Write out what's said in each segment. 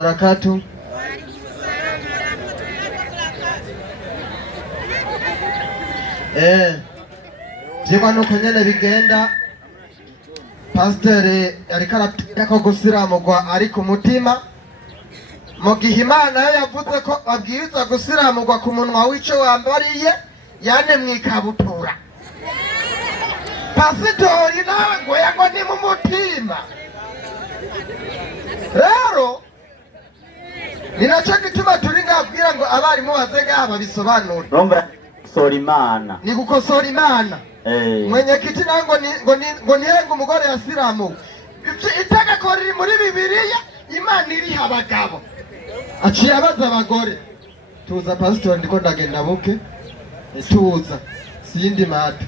barakatu. Jeba nuko nyene bigenda. Pasiteri ariko aratubwira ko gusiramurwa ari ku mutima, mu gihe Imana yo yavuze ko babwiriza gusiramurwa ku munwa w'ico wambariye yane mwikabutura. Pasitori nawe ngo yago ni mu mutima. Rero ninaco gituma turi ngabwira ngo abarimu bazega babisobanura. Nomba gukosora Imana. Ni gukosora Imana. Mwenyekiti nango ngo nihenga umugore yasiramu. Itegeko riri muri Bibiliya, Imana iriha abagabo. Aciye abaza abagore. Tuza pastor ndiko ndagenda buke. Tuza. Sindi mata.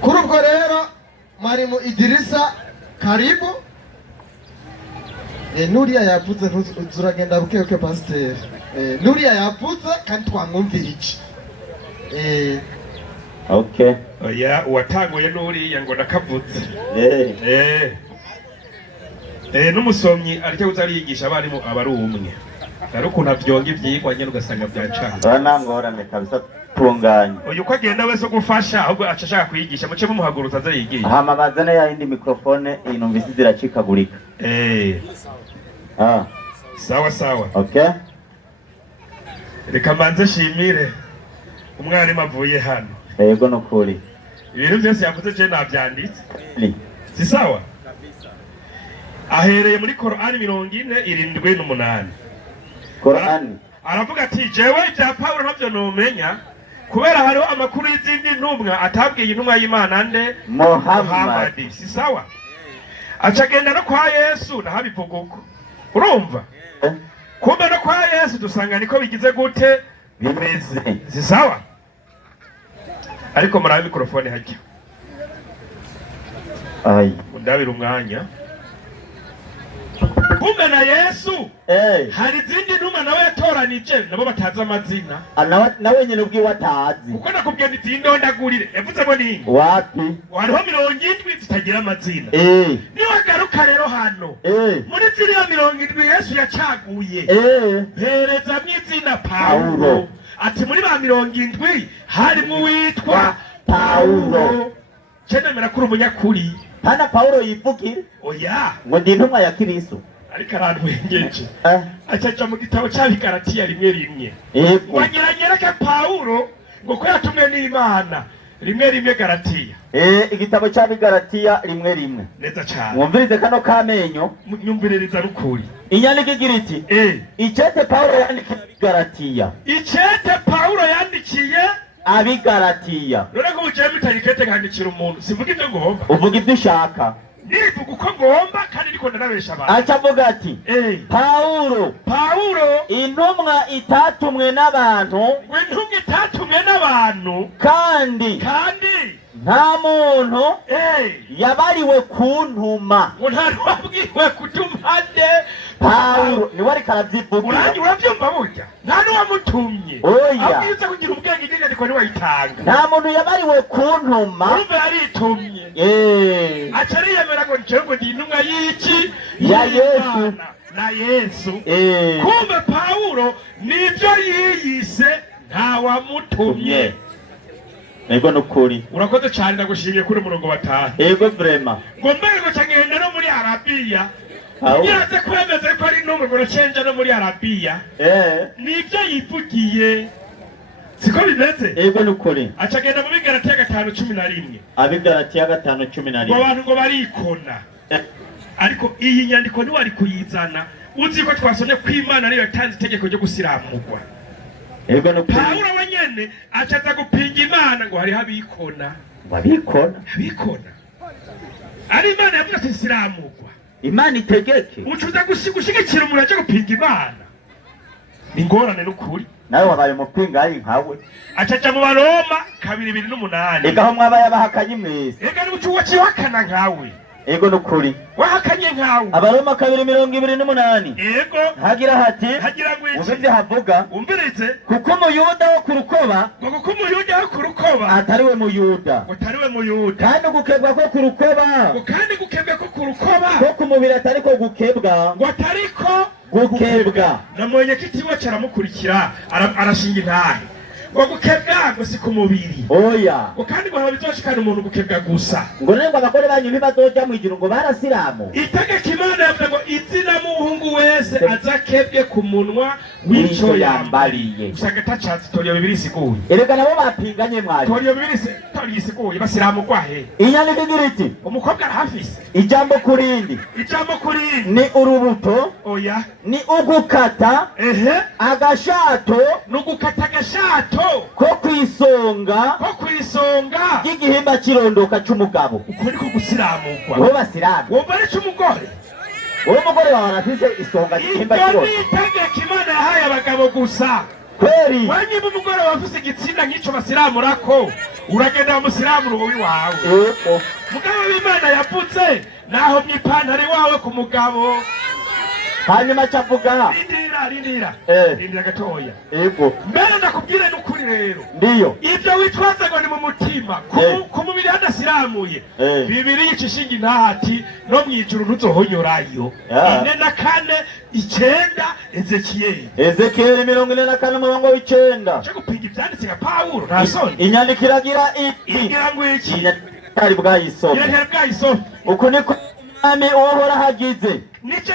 Kuri ubwo rero Mwarimu Idirisa karibu. Nuria yavuze uzuragenda buke pastor. Nuria yavuze kandi twamwumvira iki. Okay. Oya uwatanguye Nuria ngo ndakavuze. N'umusomyi aricyo uzariyigisha abarimu abari umwe. Ari ukuntu avyonga ivyigwa nyene ugasanga byacana. Bana ngorane kabisa tunganye. Uyu uko agenda wese gufasha ahubwo acashaka kwiyigisha muce mumuhagurutsa aza yigisha. Hama bazane ya indi mikrofone inumvisi ziracikagurika. Sawa sawa. Okay. Reka manze shimire umwarimu avuye hano. Yego nukuri. Ibintu byose yavuze je navyanditse. Si sawa? Ahereye muri Qur'ani 47:8. Qur'ani. Aravuga ati jewe ibya Paulo ntavyo nomenya kubera hariho amakuru y'izindi ntumwa atabwiye intumwa y'Imana nde Muhammad. Si sawa? Acagenda no kwa Yesu nahabivuga uko. Urumva? Kumbe no kwa Yesu dusanga niko bigize gute bimeze. Si sawa? Ariko murabe mikrofone hajya. Undabira umwanya. Kumbe na Yesu hari izindi ntumwa nawe yatoranije nabo batazi amazina. Nawe nyene ubwiwe atazi. Uko nakubwiye nti ndondagurire yavuze ngo nini? Wapi? Hariho 70 zitagira amazina. Niyo agaruka rero hano. Muri ziriya 70 Yesu yacaguye. Hereza mw'izina Paulo. Ati muri ba 70 harimo witwa Paulo. Cyenemera kuri umunyakuri. Hana Paulo yivugire? Oya. Ngo ndi ntumwa ya Kristo. Ariko arantwengeje. Acaca mu gitabo cy'Abigalatiya 1:1. Wanyeranyera ka Paulo ngo ko yatumwe n'Imana 1:1 Galatiya. Igitabo cy'Abigalatiya 1:1. Neza cyane. Mwumvirize kano kamenyo. Nyumviririza rukuri. Inyandiko igira iti icete Paulo yandikiye Galatiya. Icete Paulo yandikiye Abigalatiya. None ko buciye mutarikete kandikira umuntu sivuga ibyo ngomba. Uvuga ibyo ushaka. Nivuga uko ngomba kandi niko ndanabesha abantu. Acavuga ati Paulo intumwa itatumwe n'abantu. Intumwa itatumwe n'abantu kandi nta muntu yabariwe kuntuma. Ngo ntarwabwiwe kutumande Paulo ni wari karavyivuga. Uravyumva burya nta n'uwamutumye. Abwiza kugira ubwenge ingene ariko niwayitanga. Nta muntu yabariwe kuntuma. Urumva yaritumye. Acari yemera ngo njyewe ndi intumwa y'iki ya Yesu na Yesu. Kumbe Paulo nivyo yiyise nta wamutumye. Ego nukuri. Urakoze cyane ndagushimiye kuri murongo bataha. Ego vrema. Ngo mbere ngo cyagenda no muri Arabiya. Yaze kwemeza ko ari numwe ngo cenja no muri Arabiya. Nivyo yivugiye. Siko bimeze? Ego nukuri. Acagenda mu Bigalatiya 5:11. Abigalatiya 5:11. Ngo abantu ngo barikona. Ariko iyi nyandiko ni wari kuyizana. Uzi ko twasomye ko Imana ariyo yatanze itegeko ryo gusiramurwa. Ego nukuri. Paulo wenyene acaza gupinga Imana ngo hari habikona. Abikona. Ari Imana yavuze ati siramurwa. Imana itegeke. Ucuza gushigikira umuntu aje gupinga Imana. Ni ngorane n'ukuri. Nawe wabaye umupinga ari nkawe. Acaca mu Baroma 2:8. Ega ho mwabaye abahakanye mwese. Ega ni ucuwa kiwakana nkawe. Ego nukuri. Wahakanye nkawe. Abaroma 2:28. Ego. Hagira hati. Hagira ngwiki. Uvivye havuga. Umvirize. Kuko umuyuda wo kurukoba. Ngo kuko umuyuda wo kurukoba. Atariwe muyuda. Utariwe muyuda. Kandi gukebwa ko kurukoba. Ngo kandi gukebwa ko kurukoba. Ko kumubiri atariko gukebwa. Ngo atariko gukebwa. Na mwenyekiti wacu aramukurikira arashinga intahe ngo gukebwa ngo si ku mubiri. Oya. Ngo kandi ngo habizoshikana umuntu gukebwa gusa. Ngo nengo abagore banyu ntibazoja mu ijuru ngo barasiramu. Itegeka Imana yavuga ngo izina muhungu wese azakebwe ku munwa w'ico yambariye. Usanga tacatsi toriyo bibiri siguye. Erega nabo bapinganye mwaje. Toriyo bibiri toriyo siguye basiramu kwahe. Inyandiko igira iti umukobwa arahafise. Ijambo kurindi. Ijambo kurindi. Ni urubuto. Oya. Ni ugukata. Agashato. Nugukata agashato. Ko kwisonga y'igihimba kirondoka c'umugabo. Uko niko gusiramurwa. Wowe basiramu. Wowe ari c'umugore. Wowe umugore wawe arafise isonga y'igihimba kirondoka. Ibyo nitegeka Imana yahaye abagabo gusa. Kweri. Wanyiba umugore wafise igitsina nk'ico basiramurako uragenda bamusiramura wowe wawe. Yego. Mugabo w'Imana yavuze naho mwipantare wawe ku mugabo. Hanyuma cavuga rindira gatoya. Yego. Mbere ndakubwire n'ukuri rero. Ndiyo. Ibyo witwaza ngo ni mu mutima ku mubiri hadasiramuye. Bibiri yicishinga intahati no mwijuru ntuzohonyorayo. 44:9 Ezekiyeli. Ezekiyeli 44:9. Cyo gupinga ibyanditse nka Pawulo ntasoni. Inyandiko iragira iti. Igira ngo iki? Inyandiko bwayisoma. Uko niko Mwami uhora hagize. Nije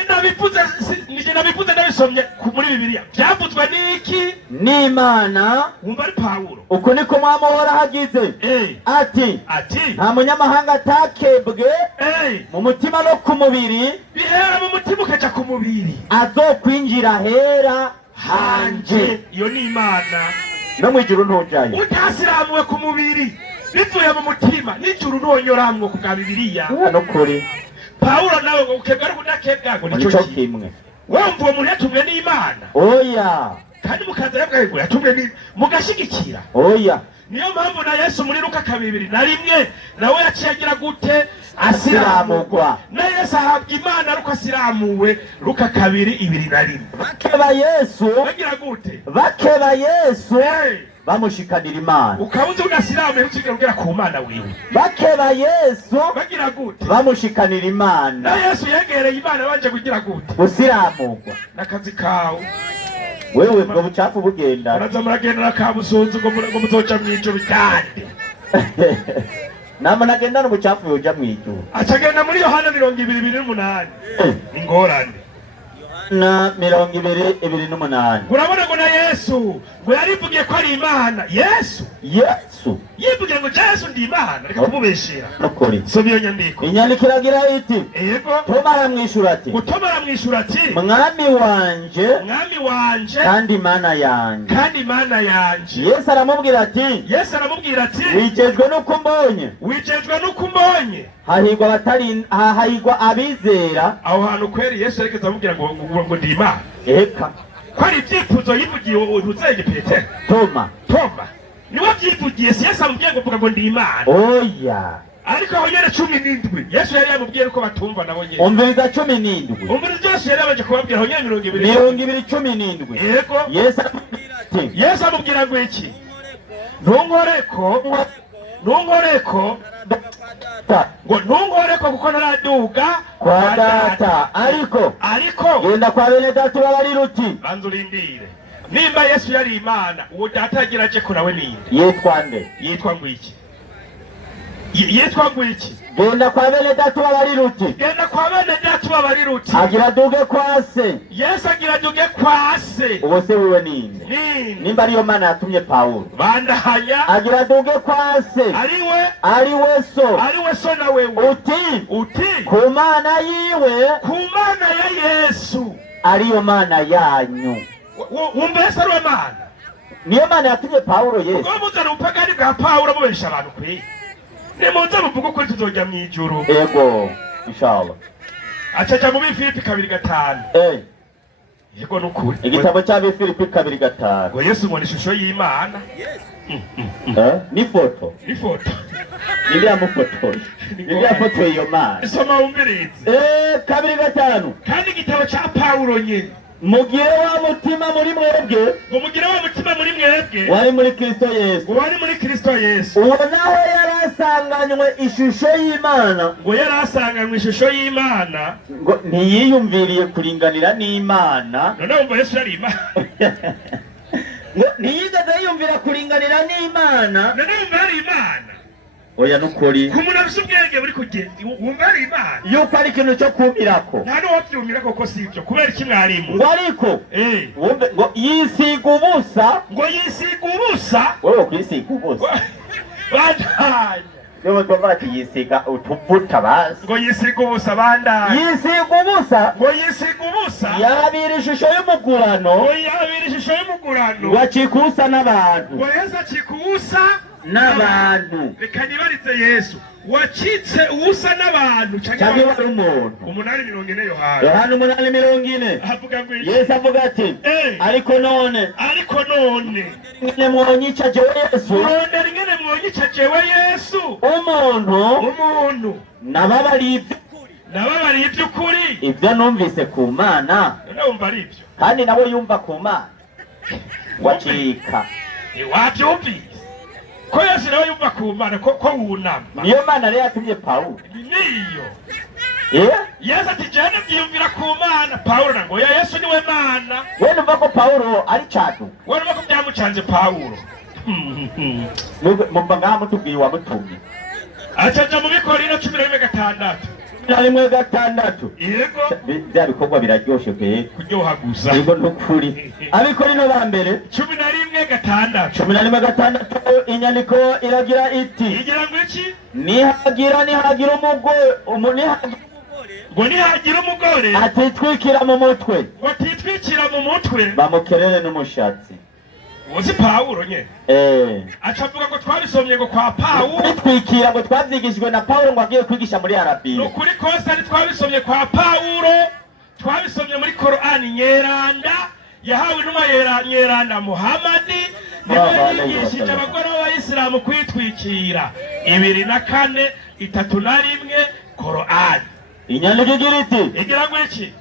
nabivuze ndabisomye muri Bibiliya. Byavuzwe n'iki? N'Imana. Wumva ari Pawulo. Uko niko Mwami uhora hagize. Ati nta munyamahanga atakebwe mu mutima no ku mubiri. Bihera mu mutima ukaja ku mubiri. Azokwinjira hera hanje. Iyo ni Imana. No mwijuru ntujayo. Utasiramuwe ku mubiri. Bivuye mu mutima n'ijuru ntonyoramwo ku bwa Bibiliya. No kuri. Pawulo nawe ngo ukebwa ari kudakebwa ngo nico kimwe. Wumva uwo muntu yatumwe n'Imana. Oya. Kandi mukaza yabwaye ngo yatumwe ni mugashigikira. Oya. Niyo mpamvu na Yesu muri Luka 2:1 nawe yaciye agira gute asiramurwa. Na Yesu ahabwa Imana ariko asiramuwe Luka 2:1. Bakeba Yesu. Bagira gute? Bakeba Yesu. Bamushikanira Imana. Ukabuze unasiramuye ukigira ugera ku Mana wiwe. Bakeba Yesu. Bagira gute? Bamushikanira Imana. Na Yesu yegereye Imana banje kugira gute? Gusiramurwa. Nakazi kawe. Wewe bwo bucafu bugenda. Uraza muragendera kabusunzu ngo muzoca mwijuru cyane. Nama nagenda no bucafu yoja mwijuru. Acagenda muri Yohana 20:8. Ingorane. Na 20:8. Urabona ngo na Yesu ngo yarivugiye ko ari Imana. Yesu yivugiye ngo Yesu ndi Imana reka kumubeshera. Nokuri. Sobiyo nyandiko. Inyandiko iragira iti. Yego. Toma aramwishura ati. Gutoma aramwishura ati. Mwami wanje. Kandi Imana yanje. Yesu aramubwira ati. Wicejwe nuko mbonye. Hahigwa abizera. Aho hantu kweri Yesu arekeza amubwira ngo ndi Imana. Eka. Kwari ibyifuzo yivugiye uzenge Petero. Toma. Niwe byivugiye Yesu amubwiye ngo ndi Imana. Oya. Ariko aho nyene 17 Yesu yari yamubwiye ko batumva nabo nyene. Umviriza 17. Umviriza Yesu yari abaje kubabwira aho nyene 20:17. Yego. Yesu amubwira ngo iki? Ntunkoreko kuko naraduga kwa data ariko genda kwa bene data babarira uti banzurindire nimba Yesu yari Imana uwo data agira aje kurawe ninde yitwa nde yitwa ngo iki genda kwa bene data babarira uti agira duge kwa se Yesu agira duge kwa se uwo se wiwe ninde nimba ariyo Mana yatumye Pawulo bandahanya agira duge kwa se ariwe so na wewe uti ku Mana yiwe ku Mana ya Yesu ariyo Mana yanyu. Wumva Yesu ari Imana. Niyo Mana yatumye Pawulo Yesu. Ubwo muzana upagani bwa Pawulo mubesha abantu kwe. Nimuze muvuga ko tuzojya mu ijuru. Yego, inshallah. Acaja mu Filipi 2:5. Yego nukuri. Igitabo cya Filipi 2:5. Ngo Yesu ngo ishusho y'Imana. Ni foto. Nibya mufoto. Nibya foto iyo Mana. Soma umbirize. 2:5. Kandi igitabo cya Pawulo nyine. mugire wa mutima muri mwebwe, ngo mugire wa mutima muri mwebwe wari muri Kristo Yesu, wari muri Kristo Yesu. uwo naho yarasanganywe ishusho y'Imana, ngo yarasanganywe ishusho y'Imana, ngo ntiyiyumviriye kuringanira n'Imana. none umva Yesu yari Imana ngo ntiyigeze yiyumvira kuringanira n'Imana, none umva yari Imana. oya nukuri ku muntu afite ubwenge buri kugenda wumva yari Imana yuko ari ikintu cyo kumirako, nta n'uwabyumira koko sibyo kubera iki mwarimu ngo ariko wumve ngo yisiga ubusa, ngo yisiga ubusa. wowe kwisiga ubusa bandanye yewe twumva ati yisiga utuvuta basi, ngo yisiga ubusa bandanye yisiga ubusa, ngo yisiga ubusa yabira ishusho y'umugurano, ngo yabira ishusho y'umugurano, ngo acikusa n'abantu, ngo Yesu acikusa n'abantu. reka nibarize Yesu wacitse ubusa n'abantu cyangwa wari umuntu. 8:40 Yohana 8:40 avuga ngo Yesu avuga ati ariko none ngene mwonyica jewe Yesu, ngene mwonyica jewe Yesu, umuntu nababariye iby'ukuri ibyo numvise ku Mana, wumva ari ibyo kandi nawe yumva ku Mana wacika. wabyumvise ko Yesu nawe yumva ku Mana ko wunama. Niyo Mana rero yatumye Pawulo, niyo Yesu ati jana byiyumvira ku Mana. Pawulo ngo ya Yesu niwe Mana. we numva ko Pawulo ari cadu, we numva ko byamucanze Pawulo. mumva ngaha mutubwiye wamutumye. Acaja mu Bikorino 11:6 6. yego bya bikorwa biraryoshe pe kuryoha gusa. yego nukuri. Abikorino ba mbere 11:6 inyandiko iragira iti, igira ngo iki? nihagira ngo nihagira umugore atitwikira mu mutwe, watitwikira mu mutwe bamukerere n'umushatsi. uzi Pawulo nye acavuga ngo twabisomye ngo kwa Pawulo kwitwikira ngo twabyigishijwe na Pawulo ngo agiye kwigisha muri Arabiya. nukuri kosa ni twabisomye kwa Pawulo, twabisomye muri Korani nyeranda yahawe intumwa nyeranda Muhamadi, niwe yigishije abagore b'Abayisilamu kwitwikira. 2:4-3:1 Korani. Inyandiko igira iti, igira ngo iki?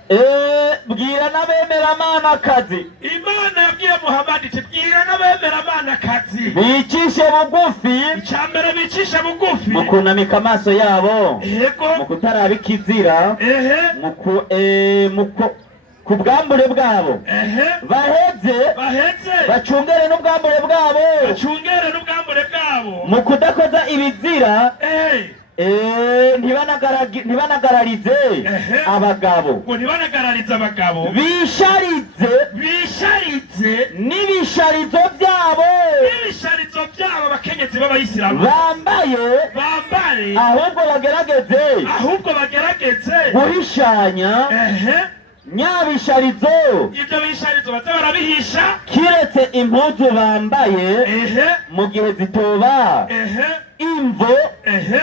bwira n'abemeramana-kazi. Imana yabwiye Muhamadi iti bwira n'abemeramana-kazi bicishe bugufi, icyambere bicishe bugufi mu kunamika amaso yabo, yego mu kutaraba ikizira, ku bwambure bwabo, baheze bacungere n'ubwambure bwabo, mu kudakoza ibizira, ntibanagararize abagabo, bisharize n'ibisharizo byabo abakenyezi b'Abayisilamu bambaye, ahubwo bagerageze guhishanya nyabisharizo, ibyo bisharizo baza barabihisha, kiretse impuzu bambaye mu gihe zitoba imvo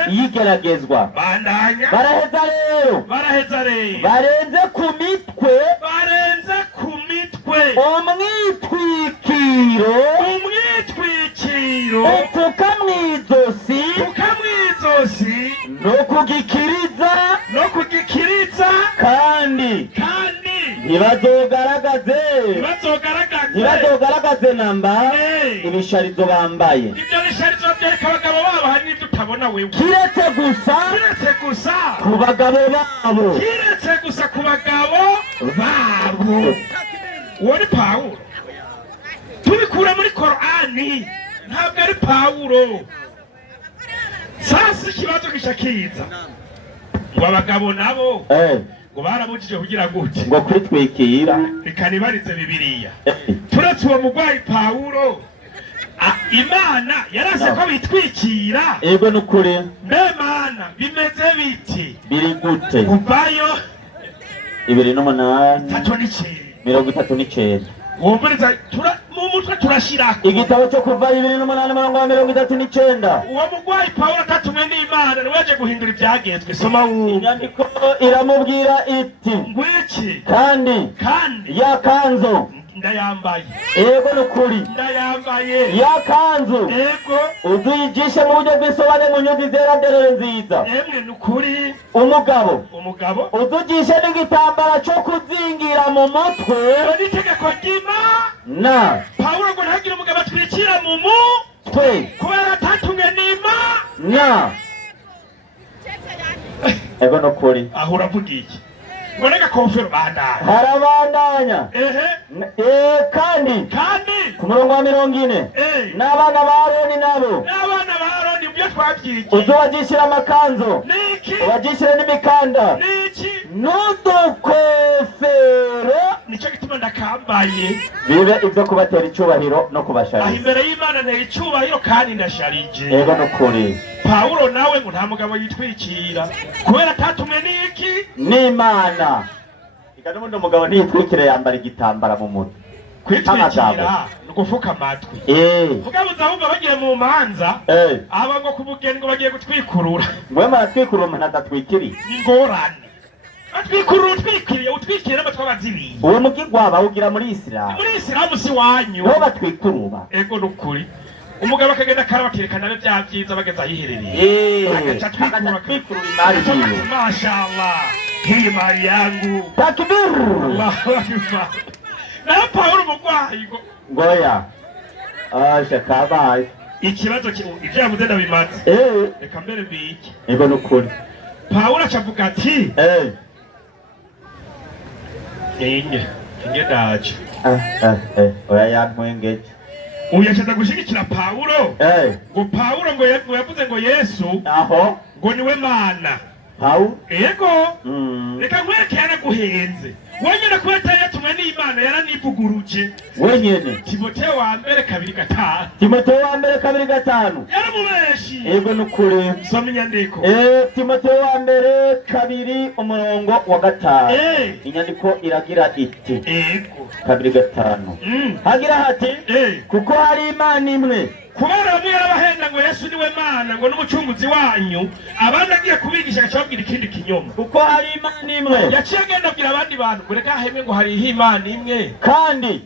yigeragezwa. baraheza rero barenze ku mitwe umwitwikiro upfuka mw'izosi no kugikiriza, kandi ntibazogaragaze namba ibisharizo bambaye. ibyo bisharizo byereka abagabo babo hari n'ibyo utabona wewe, kiretse gusa ku bagabo babo, uwo ni Pawulo. tubikura muri Korani, ntabwo ari Pawulo. sasa ikibazo gishakiza ngo abagabo nabo ngo barabujije kugira gute ngo kwitwikira, bikanibarize Bibiliya. turetse uwo mugwayi Pawulo, Imana yarase ko bitwikira. ego nukuri. mbe Mana bimeze biti? biri gute? kuvayo 2:8-39. wumviriza mu mutwe turashirako igitabo cyo kuva 2:8-39. uwo mugwayi Pawulo atatumwe n'Imana niwaje guhindura ibyagezwe. soma wumva. inyandiko iramubwira iti, ngwiki kandi ya kanzo ndayambaye. Ego nukuri. Ndayambaye. Ya kanzu. Ego. Uzuyijishe mu buryo bw'isobane mu nyuzi zera derere nziza. Emwe nukuri. Umugabo. Uzujishe n'igitambara cyo kuzingira mu mutwe. N'itegeko ry'Imana. Na. Pawulo ngo ntagire umugabo atwikira mu mutwe. Kubera atatumwe n'Imana. Na. Ego nukuri. Aho uravuga iki? Mboneka kofero bandanya. Harabandanya. Kandi ku murongo wa 40. N'abana ba Aroni nabo. N'abana ba Aroni byo twabyiki. Uzobagishira amakanzo. Niki? Ubagishire n'imikanda. Niki? N'udukofero. Nicyo gituma ndakambaye. Bibe ibyo kubatera icubahiro no kubashariza. Imbere y'Imana ntera icubahiro kandi ndasharije. Ego nukuri. Pawulo nawe ngo nta mugabo yitwikira kubera atatumwe n'iki n'Imana. Ikana umuntu umugabo ntiyitwikire yambara igitambara mu mutwe. Kwitwikira nugufuka amatwi. Mugabo uzahumva bagiye mu manza. Aba ngo kubugeni ngo bagiye gutwikurura. Mwe maratwikurura umuntu adatwikiriye. Ingorane. Atwikurura utwikiriye utwikire n'amatwi abazibiye. Uwo mugigwa bawugira muri Islam. Muri Islam si wanyu. Bo batwikurura. Ego nukuri. Umugabo akagenda karabakerekana be bya bageza ahiherereye. Agaca twikura imari yiwe. Mashallah. Hii mali yangu. Takbir. Allahu akbar. Na Paulo mugwayi ngoya. Shakabaye. Ikibazo ibyavuze ndabimaze. Reka mbere biki. Ego nukuri. Paulo acavuga ati Inge ndaje. Oya yantwengeje. Uyashaka gushigikira Paulo? Ngo Paulo ngo yavuze ngo Yesu aho ngo niwe Mana. Paulo? Ego. Reka nkwereke yaraguhenze. Wenyene kubera yatumwe n'Imana yaranivuguruje. Wenyene. Timoteyo wa mbere 2:5. Timoteyo wa mbere 2:5. Yaramubeshi. Ego nukuri. Soma inyandiko. Timoteyo wa mbere 2:5. Inyandiko iragira iti. Ego. 2:5. Hagira hati kuko hari Imana imwe. Kubera bamwe yarabahenda ngo Yesu niwe Mana ngo n'umucunguzi wanyu, abandi agiye kubigisha acabwira ikindi kinyoma. Kuko hari Imana imwe. Yaciye agenda abwira abandi bantu kureka heme ngo hari Imana imwe. Kandi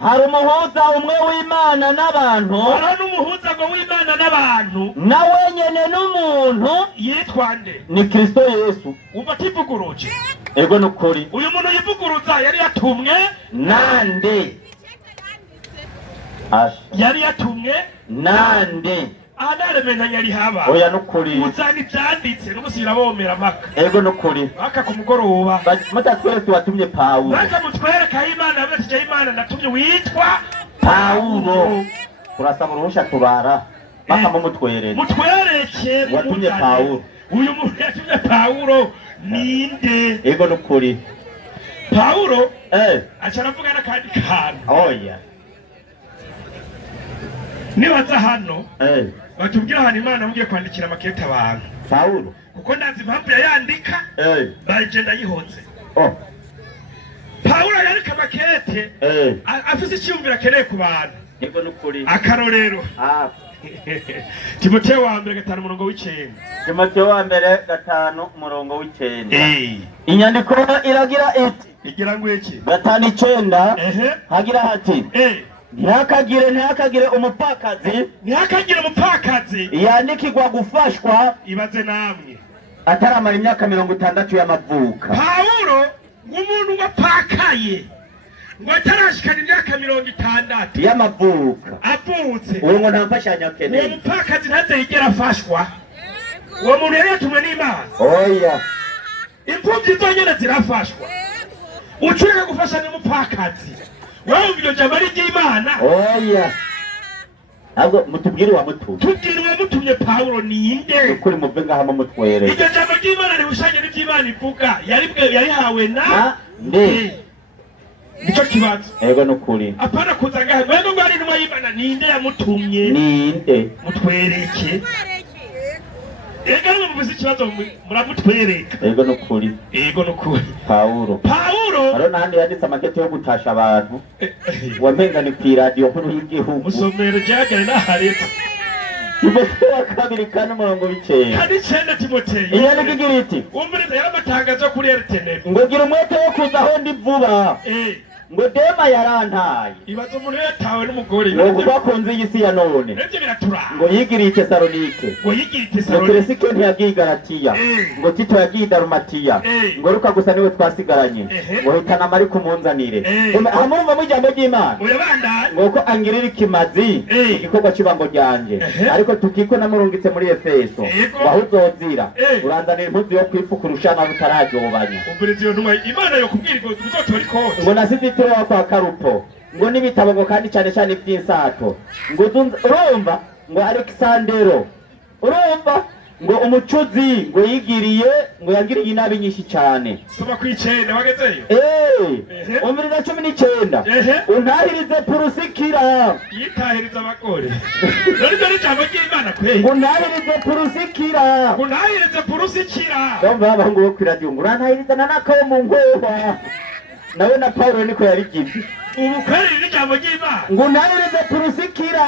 hari umuhuza umwe w'Imana n'abantu. Hari n'umuhuza ngo w'Imana n'abantu. Na wenyene n'umuntu yitwa nde? Ni Kristo Yesu. Umva tivuguruje. Ego nukuri. Uyu muntu yivuguruza yari yatumwe nande? Yari yatumwe nande? Anaremenanya ari haba. Oya nukuri. Muzani byanditse n'umusira bomera maka. Ego nukuri. Aka ku mugoroba. Mutatwereke watumye Paulo. Baka mutwereka Imana abaje Imana ndatumye witwa Paulo. Kurasaba uruhusha tubara. Baka mumutwereke. Mutwereke watumye Paulo. Uyu muntu yatumye Paulo ninde? Ego nukuri. Paulo acaravuga n'akandi kantu. Oya. Nibaza hano batubwira hano Imana mugiye kwandikira makete abantu Paulo kuko ndazi impamvu yandika bagenda yihoze. Paulo yandika makete afise icyumvira akeneye ku bantu. Ego nukuri. Akarorero Timoteyo wa mbere 5:9. Timoteyo wa mbere 5:9. Inyandiko iragira iti. Igira ngo iki? 5:9. Hagira hati. Ntihakagire umupfakazi yandikirwa gufashwa ibaze namwe ataramara imyaka 60 y'amavuka. Paulo ng'umuntu wapakaye ngo atarashikana imyaka 60 y'amavuka avutse. Uwo ngo ntamfashanya akeneye. Uwo mupfakazi ntazigera afashwa. Uwo muntu yari yatumwe n'Imana. Oya. Imfuvyi zonyene zirafashwa. Ucureka gufasha n'umupfakazi. Wewe uvyo jamari ry'Imana. Oya. Ago mutubwire wa mutumye. Tubwire wa mutumye Paulo ninde? Ukuri muve ngaha mu mutwere. Iryo jambo ry'Imana ribushanye n'ivy'Imana ivuga. Yari hawe na nde. Nico kibazo. Ego nukuri. Apana kuza ngaha. Wewe ngo ari numa y'Imana ninde yamutumye? Ninde? Mutwereke. Ega mubise ikibazo muramutwereka. Ego nukuri. Ego nukuri. Paulo. Haro nandi yanditse amakete yo gutasha abantu. Wamenga ni kw'iradio nkuru y'igihugu. Musomero jagere naharetse. Timoteyo wa 2:9. Kandi cyenda Timoteyo. Inyandiko igira iti. Umviriza yaramatangazo kuri RTN. Ngo gira umwete wo kuza aho ndi vuba. ngo Dema yarantaye. Ibaza umuntu yatawe n'umugore. Ngo kuko akunze iyi si ya none. Nivyo biraturanga. Ngo yigiriye i Tesalonike. Ngo yigiriye i Ngo Tesalonike. Kirisito ntiyagiye i Galatiya. Ngo Tito yagiye i Dalumatiya. Ngo Luka gusa niwe twasigaranye. Ngo hitana mari kumunzanire. Amumva mu ijambo ry'Imana. Uyabandanye. Ngo ko angirira ikimazi igikorwa cy'ibango ryanje. Ariko tukiko namurungitse muri Efeso. Waho uzozira. Uranzanira impuzu yo kwifukurushana butarajobanya. Umviriza iyo ntumwa Imana yo kubwira ngo uzotora ikoti. Ngo nasize ituro kwa Karupo. Ngo n'ibitabo ngo kandi cyane cyane by'insato. Ngo urumva ngo Alexandero. Urumva ngo umucuzi ngo yigiriye ngo yangiriye inabi nyinshi cyane. Soma kwicenda wagezeyo. Umviriza 19. Untahirize Purusikira. Yitahiriza abagore. Dore jambo ry'Imana kwe. Ngo untahirize Purusikira. Ngo untahirize Purusikira. Ndumva abangu bo kwiradio ngo urantahiriza nanakawo mu ngoba. Nawe na Paulo niko yarigize. Ubu kweri n'ijambo ry'Imana. Ngo untahirize Purusikira.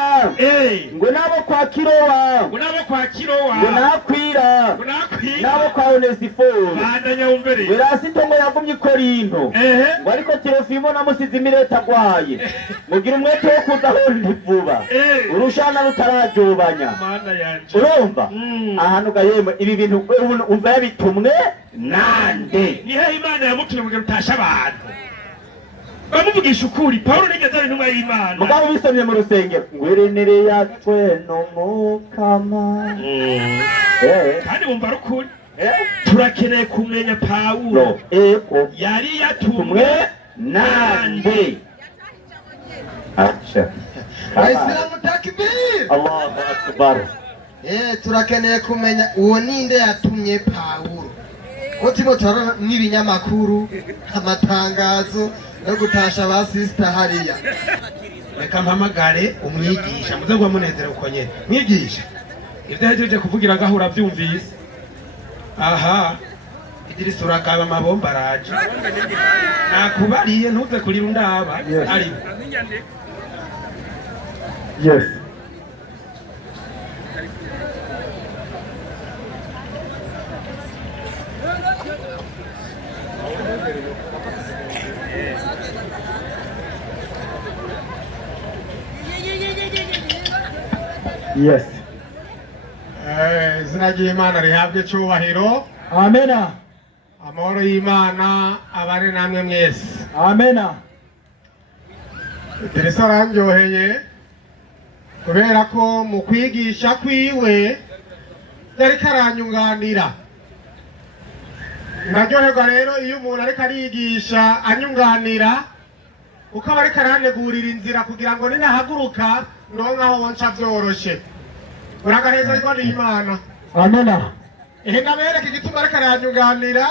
Ngo nabo kwa Kirowa. Ngo nabo kwa Kirowa. Ngo nakwira. Ngo nakwira. Nabo kwa Onesiforo. Bandanya umvere. Werasito ngo yagumye Korinto. Ngo ariko Terofimo namusize imireta agwaye. Mugira umwete wo kuza aho ntivuba. Urushana rutarajobanya. Mana yanje. Urumva? Ahantu gayemwe ibi bintu umva yabitumwe nande. Nihe Imana yamutumye ngo utasha abantu. Bamuvugisha ukuri Paulo nigeze ari intumwa y'Imana. Mugabo bisomye mu rusengero ngwerenere yatwe no mukama. Kandi bumva rukuri. Turakeneye kumenya Paulo. Yari yatumwe nande. Acha. Waislamu takbir. Allahu akbar. Turakeneye kumenya uwo ninde yatumye Paulo. Otimo tarana n'ibinyamakuru amatangazo no gutasha ba sister hariya. Reka mpamagare umwigisha muze ngo munezere uko nyene. Mwigisha. Ivyo yajeje kuvugira ngaho uravyumvise. Aha. Idiri sura kaba mabomba araje. Nakubariye ntuze kuri ndaba ari. Yes. Yes. Izina ry'Imana rihabwe icyubahiro. Amena. Amahoro y'Imana abane namwe mwese. Amena. Teresa arandyoheye kubera ko mu kwigisha kwiwe yari karanyunganira. Ndaryoherwa rero iyo umuntu ariko arigisha anyunganira uko aba ariko aranegurira inzira kugira ngo ninahaguruka ndonkaho wonca vyoroshe. Uraganeza ariko n'Imana. Amena. Ndabereka igituma ariko aranyunganira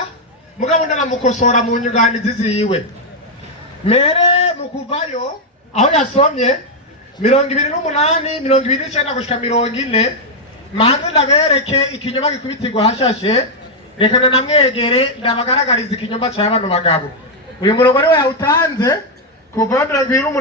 mugabo ndanamukosora mu nyunganizi ziwe. Mere mu kuvayo aho yasomye 28, 29 gushika 40 manze ndabereke ikinyoma gikubitirwa hashashe. Reka namwegere ndabagaragariza ikinyoma cya bano bagabo. Uyu murongo niwe yawutanze kuva 28,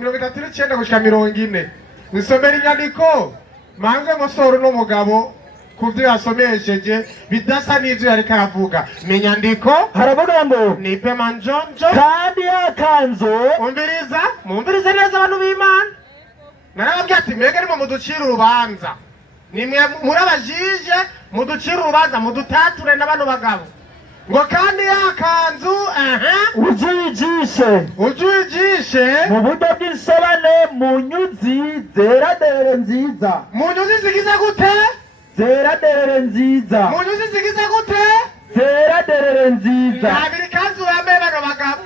39 gushika 40. Nisomera inyandiko manze musoro n'umugabo kuvyo yasomesheje bidasa n'ivyo yariko aravuga. Ni nyandiko Haravuga ngo nipe manjonjo kandi yakanzo. Umviriza, mumvirize neza abantu b'Imana. Narababwiye ati mwege nimwe muducira urubanza. Nimwe murabajije muducira urubanza mudutature n'abano bagabo. Ngo kandi yakanzu ujijishe mu buryo bw'insobane mu nyuzi zera derere nziza. Mu nyuzi zigize gute? Zera derere nziza. Mu nyuzi zigize gute? Zera derere nziza. Nabiri kanzu bambaye bano bagabo.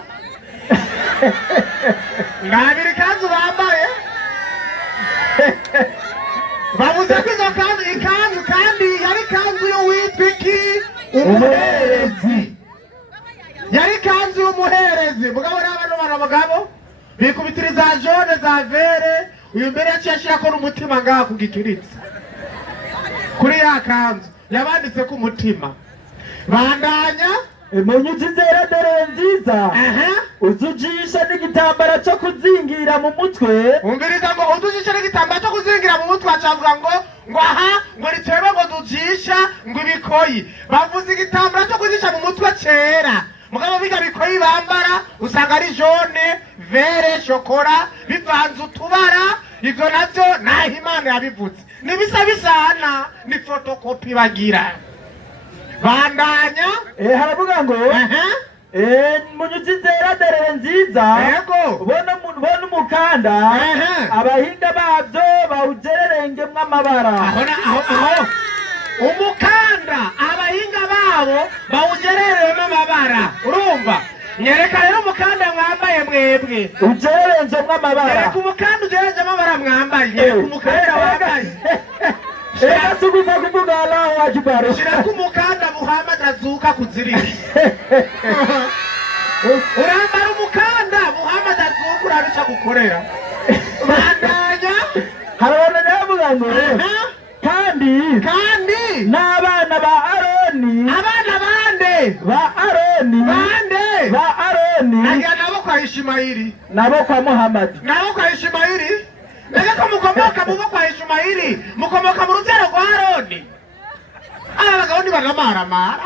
Nabiri kanzu bambaye. Bavuze ko izo ikanzu kandi yari kanzu y'uwitwa iki? Umuherezi. Yari kanzu y'umuherezi. Mugabo n'abano bagabo bikubitiriza jone za vere. Uyu mbere yaciye ashirako n'umutima ngaha ku gikiritsa. Kuri ya kanzu yabanditse ku mutima. Bandanya mu nyuzi zera derere nziza. Uzujisha n'igitambara cyo kuzingira mu mutwe. Umviriza ngo udujisha n'igitambara cyo kuzingira mu mutwe acavuga ngo aha ngo ritebe ngo dujisha ngo ibikoyi. Bavuze igitambara cyo kujisha mu mutwe cera. mugabo biga bikoyi bambara usanga ari jaune vere shokora bivanze utubara ivyo navyo naho Imana yabivuze nibisa bisana ni photocopy bagira bandanya haravuga ngo munyuzi zera derere nziza yego bona umukanda abahinga babyo bawugererengemwe amabara aho umukanda abahinga babo bawugerereyemo amabara urumva nyereka rero umukanda mwambaye mwebwe ugererengemwe amabara nyereka umukanda ugererengemwe amabara mwambaye nyereka umukanda wambaye sukuva kuvuga Allahu Akbar shirako umukanda Muhammad azuka kuzirika urambara umukanda Muhammad azuka urabica gukorera bandanya harabona navuga ngo kandi n'abana ba Aroni abana bande ba Aroni aya nabo kwa Ishimayili nabo kwa Muhammad nabo kwa Ishimayili Nagako mukomoka mubo kwa Ishimayili mukomoka mu ruzero rwa Aroni aba bagabo ni baramara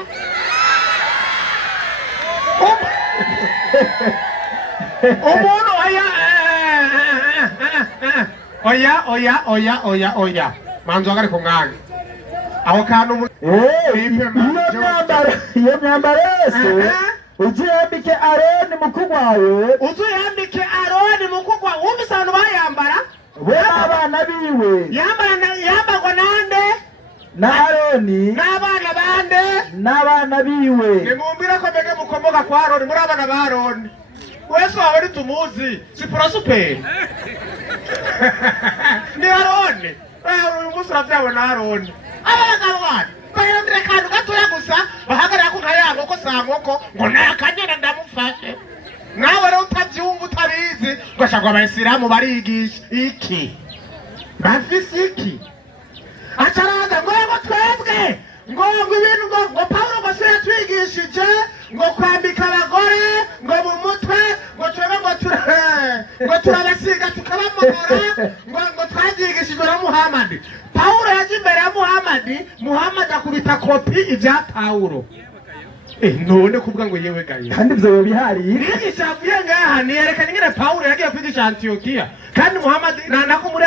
umuntu oya manzo agari ku mwanya aho kantu iyo myambaro yose uzuyambike Aroni mukuru wawe wumvise abantu bayambara abana biwe yambagwa nande na Aroni n'abana bande n'abana biwe nimwumvire ko mbega mukomoka kwa Aroni muri abana ba Aroni wese wawe ntitumuzi si Prosper ni Aroni uyu munsi uravyawe na Aroni abagabo bane bayambire akantu gatoya gusa bahagarara ku nkayango ko sankoko ngo nakanyene ndamufashe nawe rero utabyumva utabizi ugashaka abayisilamu barigisha iki bafise iki acaraza ngo twebwe ngo ibintu ngo Paulo ngo se yatwigishije ngo kwambika abagore ngo mu mutwe ngo twebwe ngo turabasiga tukabamomora ngo twabyigishijwe na Muhammad. Paulo yaje imbere ya Muhammad akubita kopi ibya Paulo. None kuvuga ngo yewe gaye kandi byo bihari nigisha avuye ngaha niyerekana ingene Paulo yagiye kwigisha Antiokia kandi Muhammad nako muri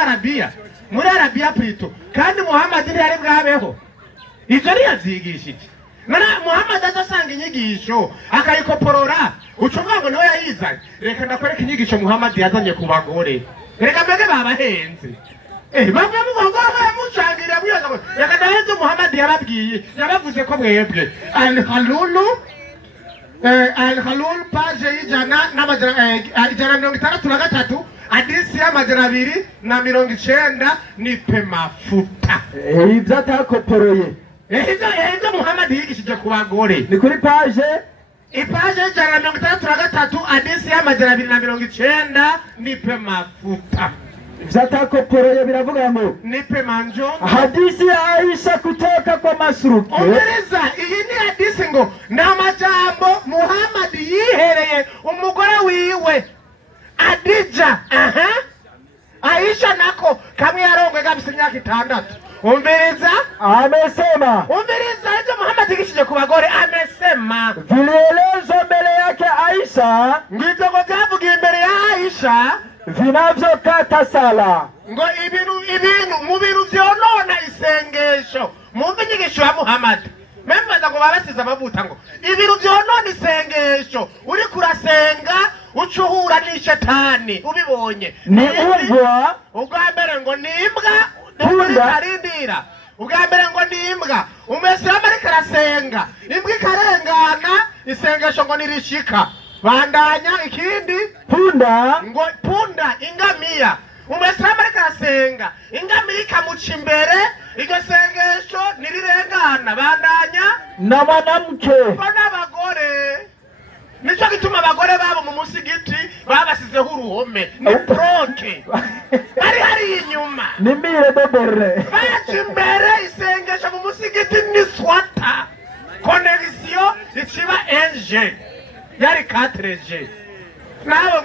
Arabia Plito kandi Muhammad ntiyari bwabeho ivyo yazigishije nana Muhammad azasanga inyigisho akayikoporora ucuvuga ngo nawe yayizanye reka ndakwereka inyigisho Muhammad yazanye ku bagore reka mbege babahenze bamwe mu bagore bamucangira bwiza reka ndahenze Muhammad yarabwiye yabavuze ko mwebwe Al-Halul page y'ijana n'amajana 63 hadisi y'amajana 290 nipe mafuta ibyo atakoporoye ibyo Muhammad yigishije ku bagore ni kuri page ipaje y'ijana 63 hadisi y'amajana 290 nipe mafuta Zatakoporoye biravuga ngo nipe manjo hadithi ya Aisha kutoka kwa Masruki. Ongereza iyi ni hadithi ngo n'amajambo Muhammad yihereye umugore wiwe Adija. Aisha nako kamwe yarongwe gabise imyaka 6. Umviriza amesema ibyo Muhammad yigishije ku bagore amesema vilielezo mbele yake Aisha ngito ngo byavugiye imbere ya Aisha vinavyokata sala ngo ibintu mu bintu vyonona isengesho mumve inyigisho ya Muhammad membaza ngo babasize amavuta ngo ibintu vyonona isengesho uri kurasenga ucuhura n'ishetani ubibonye ni ubwa ubwa mbere ngo nimbwa arindira ubwa mbere ngo nimbwa umesilamu ariko arasenga imbwa ikarengana isengesho ngo nirishika bandanya ikindi punda ingamiya umesilamu ariko arasenga ingamiya ikamuca imbere iryo sengesho nirirengana bandanya na mwanamke n'abagore nico gituma abagore babo mu musigiti babasizeho uruhome ni proke hari inyuma ni mire bobere baje imbere isengesho mu musigiti ni swata connexion ikiba NG yari 4G nawe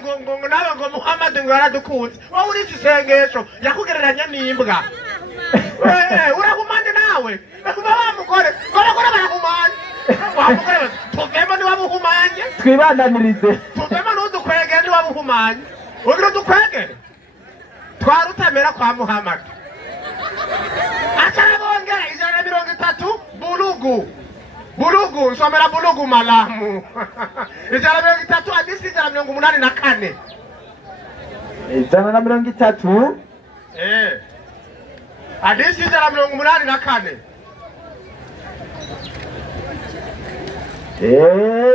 ngo Muhammad ngo yaradukunze wowe uri isengesho yakugereranya n'imbwa uragumanye nawe wa mugore baragumanye wa mugore tuvemo ni wabuhumanye twibandanirize tuvemo n'udukwegere ni wabuhumanye ugira udukwegere twarutamera kwa Muhammad acarabongera 130 bulugu nsomera bulugu malamu 130 hadisi 184 130 hadisi 184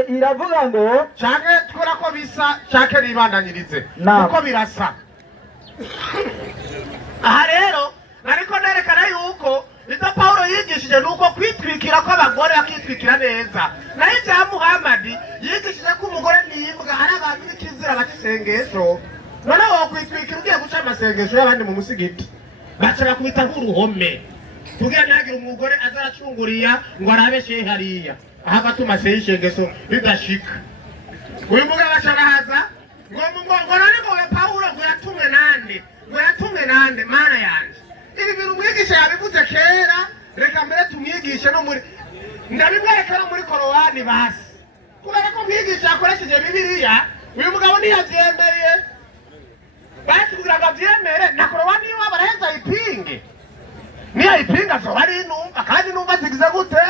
iravuga ngo canke twura ko bisa canke ribandanyirize uko birasa aha rero nariko nerekana yuko ivyo Paulo yigishije nuko kwitwikira kw'abagore bakitwikira neza naho ivya Muhamadi yigishije ko umugore n'imbwa ari abantu b'ikizira bakisengesho none wokwitwikira ugiye guca amasengesho y'abandi mu musigiti baca bakubita nk'uruhome kugira ntihagire umugore azaracunguriya ngo arabe shehe hariya aha gatuma sengesho bidashika uyu mugabo acarahaza ngo none ngo Paulo ngo yatumwe nande mana yanje ibi bintu umwigisha yabivuze kera reka mbere tumwigishe no muri ndabimwereka no muri Korowani basi kubera ko umwigisha akoresheje Bibiliya uyu mugabo ntiyavyemeye basi kugira ngo avyemere na Korowani yiwe baraheza ipinge niyo ipinga zo bari numva kandi numva zigize gute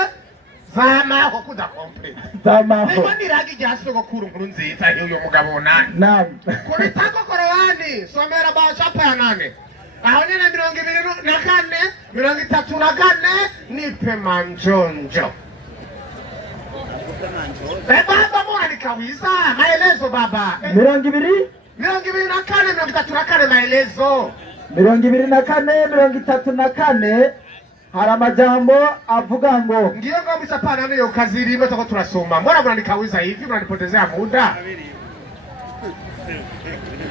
zamaho kudakomplete zamaho niba niragi ryasoko kuru nkuru nziza uyu mugabo nani kubitako Korowani somera ba chapa ya 8 aho nyene 34 nipe manjonjo baba mwandika wiza maelezo baba 24 34 maelezo 24 34 hari amajambo avuga ngo ngiyo ngo msapana niyo kazirimo tako turasoma mbona mwandika wiza hivi mnanipotezea muda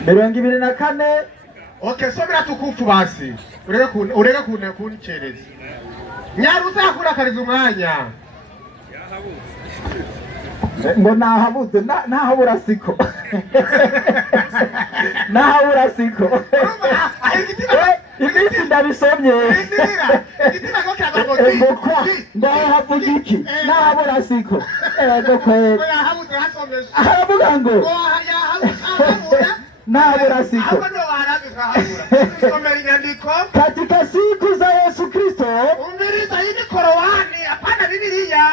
24 Okay, somera tukufu basi. Urega kunichereza. Nyaruza yakura kariza umwanya. Ngo nahabuze nahabura siko. Nahabura siko. Ibisi ndabisomye. Igitima ko cyabagoti. Ndahavuga iki? Nahabura siko. Ego kweli. Yahabuze hasomesha. Aravuga ngo. Yahabuze. Nahabura siko. Katika siku za Yesu Kristo umiriza hii Korowani hapana Biblia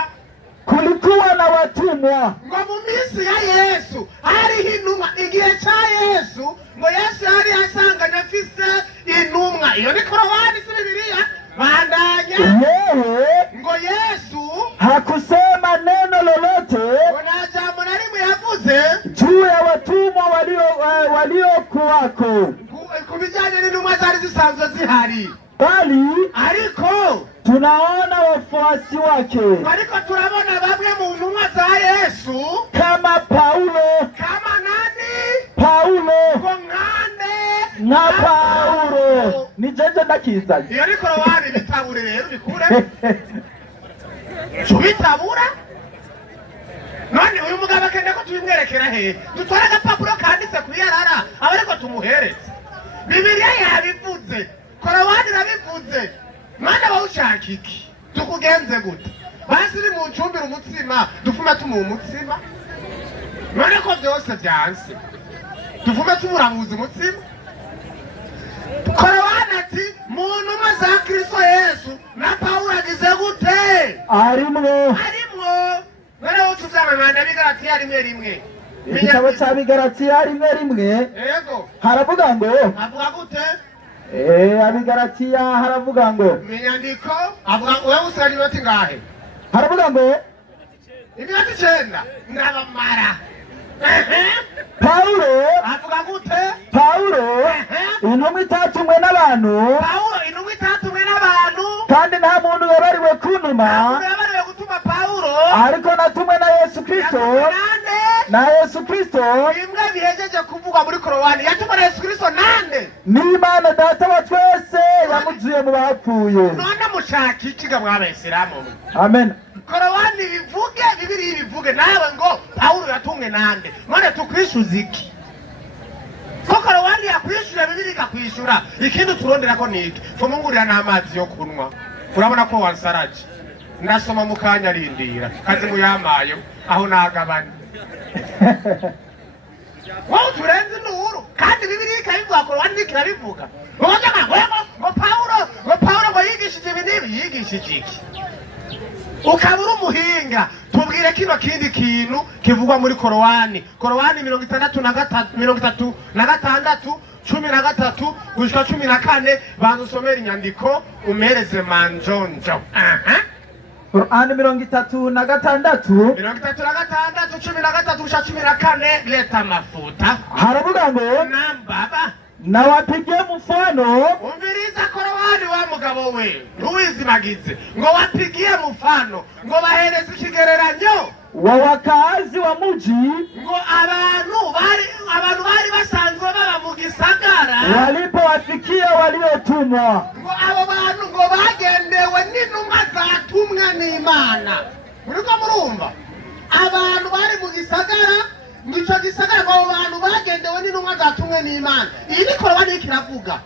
kulikuwa na watumwa ngo mu minsi ya Yesu hari intumwa igihe cha Yesu ngo Yesu hari asanganya afise intumwa iyo ni Korowani si Biblia bandanya ngo Yesu hakusema neno lolote kuna jambo na rimwe yavuze juu ya watumwa waliokuwako kubijanye n'intumwa zari zisanzwe zihari bali ariko tunaona wafuasi wake ariko turabona bamwe mu ntumwa za Yesu kama Paulo kama nani na Paulo ni jeje ndakizanye iyo ni Korowani bitabure rero bikure bitabura none uyu mugabo akende ko tubimwerekera he dutwara agapapuro kanditse ku yarara aba ariko tumuhereze Bibiliya yabivuze Korowani rabivuze mana bawushaka iki tukugenze gute basi ni mu ncumbira umutsima dufuma tumu umutsima none ko byose byanse dufume tumurabuza umutsima Korowani ati muntu maza Kristo Yesu na Paulo agize gute arimwo none utuzana mwana bigaratiya rimwe igitabo cya Bigaratiya rimwe yego haravuga ngo avuga gute Abigaratiya haravuga ngo minyandiko avuga ngo wewe usali bati ngahe haravuga ngo ibati 9 ndabamara Paulo avuga gute Paulo intumwa itatumwe n'abantu kandi nta muntu yabariwe kuntuma ariko natumwe na Yesu Kristo imwe bihejeje kuvugwa muri Korowani yatumwe na Yesu Kristo nande n'Imana data wa twese yamuzuye mu bapfuye none mushaka ikiga mw'Abayisilamu amen Korowani bivuge Bibiliya bivuge nawe ngo Paulo yatumwe nande none tukwishuza iki ko Korowani yakwishura Bibiliya ikakwishura ikindi turondera ko niki fumungurira n'amazi yo kunwa urabona ko wansaraje nasoma mukanya rindira kazi muyamaye aho nagabana wowe turenze n'uru kandi Bibiliya ikabivuga ko wandi kirabivuga ngo Paulo ngo yigishije ibintu yigishije iki ukabura umuhinga tubwire kino kindi kintu kivugwa muri Korowani 36 13 gushika 14 bandusomera inyandiko umereze manjonjo Korowani 36 13 gushika 14 leta mafuta haravuga ngo nambaba na wapigie mfano. Umviriza Korowani wa mugabo we ntuwizimagize ngo wapigie mfano ngo bahereze ikigereranyo wa wakazi wa muji ngo abantu bari basanzwe baba mu gisagara walipowafikia waliotumwa ngo abo bantu ngo bagendewe n'intumwa zatumwe n'Imana. Muriko murumva abantu bari mu gisagara Nico gisagara ngo abantu bagendewe n'intumwa zatumwe n'Imana. Iyi ni Korowani kiravuga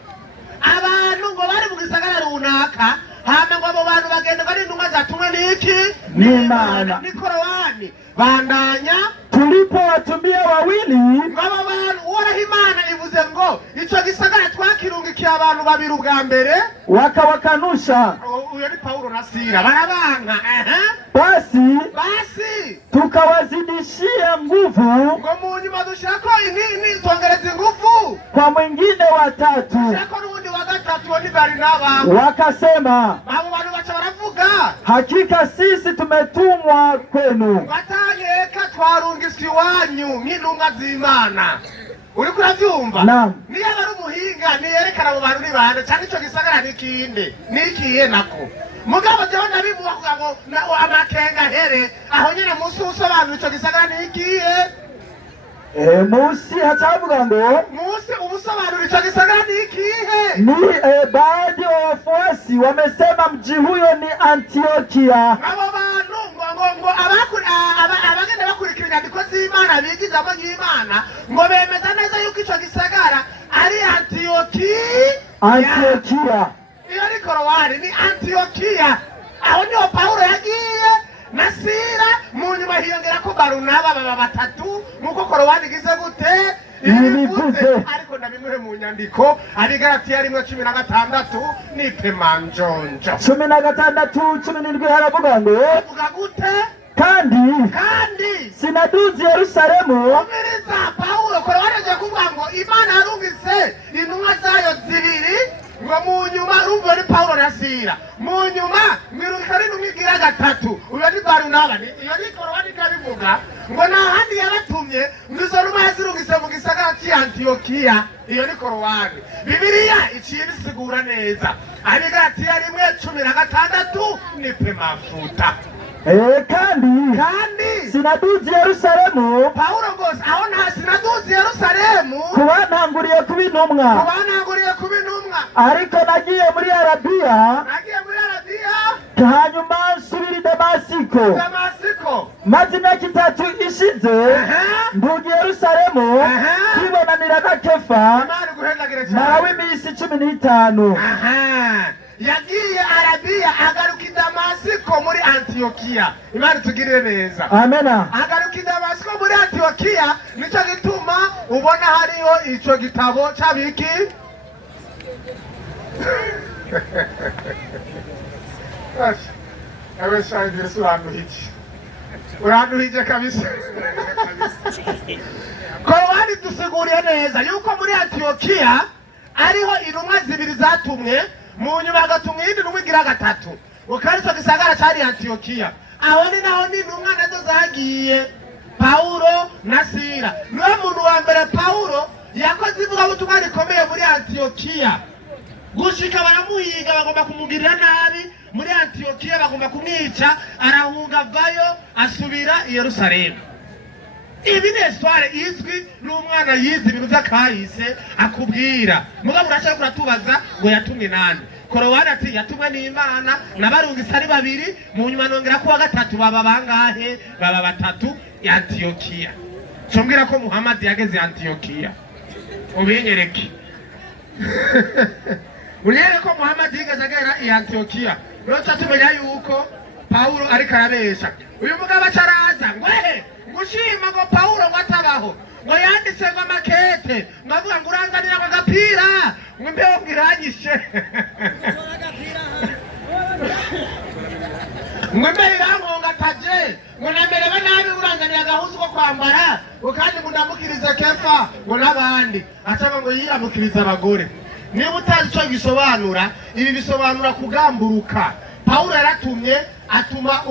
abantu ngo bari mu gisagara runaka hama ngo abo bantu bagendewe n'intumwa zatumwe n'Imana. Ni Korowani bandanya tulipowatumia wawili ngo abo bantu uhoraho Imana ivuze ngo ico gisagara twakirungikiye abantu babiri ubwa mbere wakawakanusha. Uyo ni Paulo na Sila barabanka basi tukawazidishia nguvu ngo mu nyuma dushako ini twongereza nguvu kwa mwingine watatu shako n'undi wa gatatu ni Barinaba wakasema abo bantu bacha baravuga hakika sisi tumetumwa kwenu batanyeka twarungisi wanyu nk'intumwa z'Imana. Uri kuravyumva niyo bari umuhinga niyerekana mu bantu nibande cyane ico gisagara nikiye nako mugabo jewe ndabivuga kugira ngo amakenga here aho nyine musi usobanura ico gisagara nikiye musi hacavuga ngo musi ubusobanura ico gisagara nikihe ni baadhi ya wafuasi wamesema mji huyo ni Antiokia. Abo bantu ngo abagenda bakurikira inyandiko z'Imana bigizamo y'Imana ngo bemeza neza yuko ico gisagara ari Antiokia. Iyo ni Korowani ni Antiokia. Aho niho Paulo yagiye na Sila mu nyuma hiyongera ko Barunaba baba batatu nkuko Korowani igize gute ibivuze ariko ndabimure mu nyandiko ari Galatiya 1:16 ni pemanjonjo 16:17 haravuga ngo uvuga gute kandi sinaduzi Yerusalemu. Umiriza Paulo Korowani aje kuvuga ngo Imana yarungise intumwa zayo zibiri ngo mu nyuma urumva ni Paulo na Sila mu nyuma mwirukari n'umwigira gatatu uyo ni Barunaba iyo ni Korowani kabivuga ngo na handi yabatumye mwizo numa yazirungise mu gisagara cy'Antiokia. Iyo ni Korowani Bibiliya iciye bisigura neza ari Galatiya 1:16 ni pemafuta kandi sinaduzi Yerusalemu. Paulo ngozi aho nta sinaduzi Yerusalemu kubantanguriye kubintumwa ariko nagiye muri Arabiya hanyuma nsubira i Damasiko maze imyaka 3 ishize ndugiye Yerusalemu kwibonanira na Kefa marawe iminsi 15. yagiye Arabiya agaruka i Damasiko muri Antiokia. Imana tugirire neza. Amena. Agaruka i Damasiko muri Antiokia nico gituma ubona hariho ico gitabo cyabiki Awe shayidire uranduhije kabisa. Korowani dusiguriye neza yuko muri Antiokia ariho intumwa zibiri zatumwe mu nyuma gatumwe yindi n'umwigira gatatu ukariso gisagara cyari Antiokia. Aho ni naho ni intumwa nazo zagiye Paulo na Sila. Niwe muntu wa mbere Paulo yakoze ivuga butumwa rikomeye muri Antiokia gushika baramuhiga bagomba kumugirira nabi muri Antiokia bagomba kumwica arahunga vayo asubira i Yerusalemu. Ibi ni histoire izwi n'umwana yize ibintu by'akahise akubwira mugabo urashaka kuratubaza ngo yatumwe nande. Korowani ati yatumwe n'Imana nabarungisa ari babiri mu nyuma nongera kuwa gatatu baba bangahe baba batatu ya Antiokia. Combwira ko Muhammad yageze Antiokia ubinyereke Uriye ko Muhammad yigeze agera i Antiokia. Rocha tumenya yuko Pawulo ariko arabesha. Uyu mugabo acaraza ngwehe ngushima ngo Pawulo ngo atabaho ngo yanditse ngo amakete ngo avuga ngo uranganira ngo agapira ngo mbeho ngiranyishe ngo mbeho irangonga taje ngo namerewe nabi uranganira agahuzu ko kwambara ngo kandi ngo ndamukirize Kefa ngo n'abandi acaba ngo yiramukiriza abagore. Niba utazi icyo bisobanura, ibi bisobanura kugamburuka. Pawulo yaratumye atuma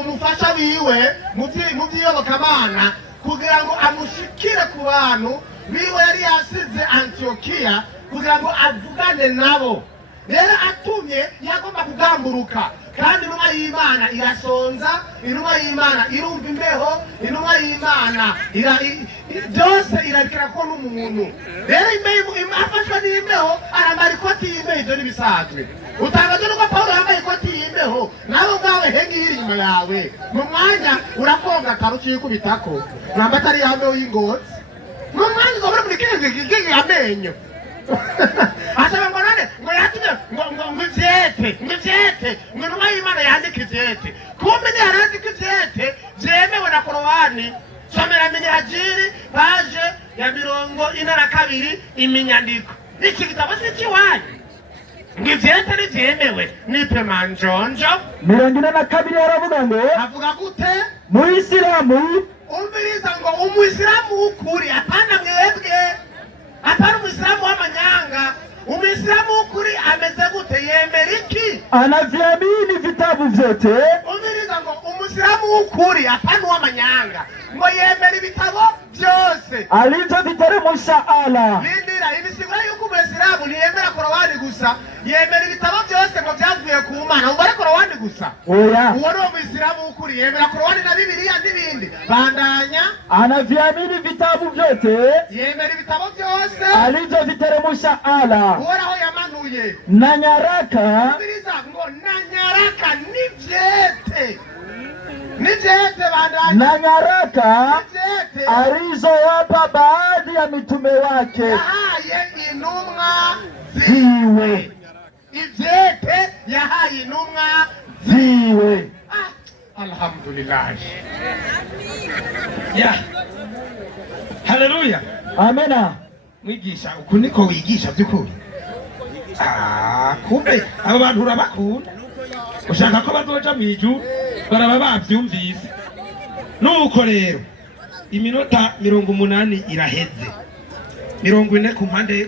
umufasha wiwe mu by'iyobokamana kugira ngo amushikire ku bantu biwe yari yasize Antiokiya kugira ngo avugane nabo. Rero atumye yagomba kugamburuka, kandi intumwa y'Imana irasonza, intumwa y'Imana irumva imbeho, intumwa y'Imana byose irabikira ko n'umuntu. Rero afashwe n'imbeho arambara ikoti y'imbeho, ibyo n'ibisanzwe. Utangaje nuko Pawulo yambaye ikoti y'imbeho, nawe ngawe hengi iri inyuma yawe mu mwanya urakonga karuci yikubitako namba atari yambeho y'ingozi mu mwanya uzobora muri kiki amenyo asaba ngo nane ngo yatumye ngo ivyete ngo intumwa y'Imana yandika ivyete. Kumbe ni yarandika ivyete vyemewe na korowani. Somera Minihajiri paje ya 42 iminyandiko. Iki gitabo si kiwanyu ngo ivyete nivyemewe nipe manjonjo. 42 aravuga ngo avuga gute? Muisilamu umviriza ngo umuisilamu ukuri apana mwebwe, apana umuisilamu w'amanyanga. Umuisilamu ukuri ameze gute? Yemera iki? Anaviamini vitabu vyote. Umviriza ngo umuisilamu ukuri apana w'amanyanga ngo yemera ibitabo byose alivyoviteremsha Allah. Lindira, ibisigura yuko umuisilamu ntiyemera korowani gusa, yemera ibitabo byose ngo byavuye ku Mana. Ubare korowani gusa. Oya. Uwo ni umuisilamu ukuri, yemera korowani na Bibiliya n'ibindi. Bandanya. Anaviamini vitabu vyote. Yemera ibitabo byose alivyoviteremsha Allah. uhoraho yamanuye. Na nyaraka. Umviriza ngo na nyaraka n'ivyete. Nivyete bandanya. Na nyaraka Nivyete alizowapa baadhi ya mitume wake yahaye intumwa ziwe. Ivyete yahaye intumwa Ziwe. Alhamdulillah. Ya. Haleluya. Amena. Mwigisha uku niko wigisha by'ukuri. Kumbe abo bantu urabakunda. Ushaka ko bazoja mw'ijuru baraba bavyumvise. Nuko rero iminota 80 iraheze. 40 ku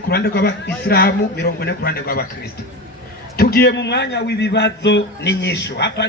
ruhande rw'Abisilamu, 40 ku ruhande rw'Abakristo. Tugiye mu mwanya w'ibibazo n'inyishu. Hapa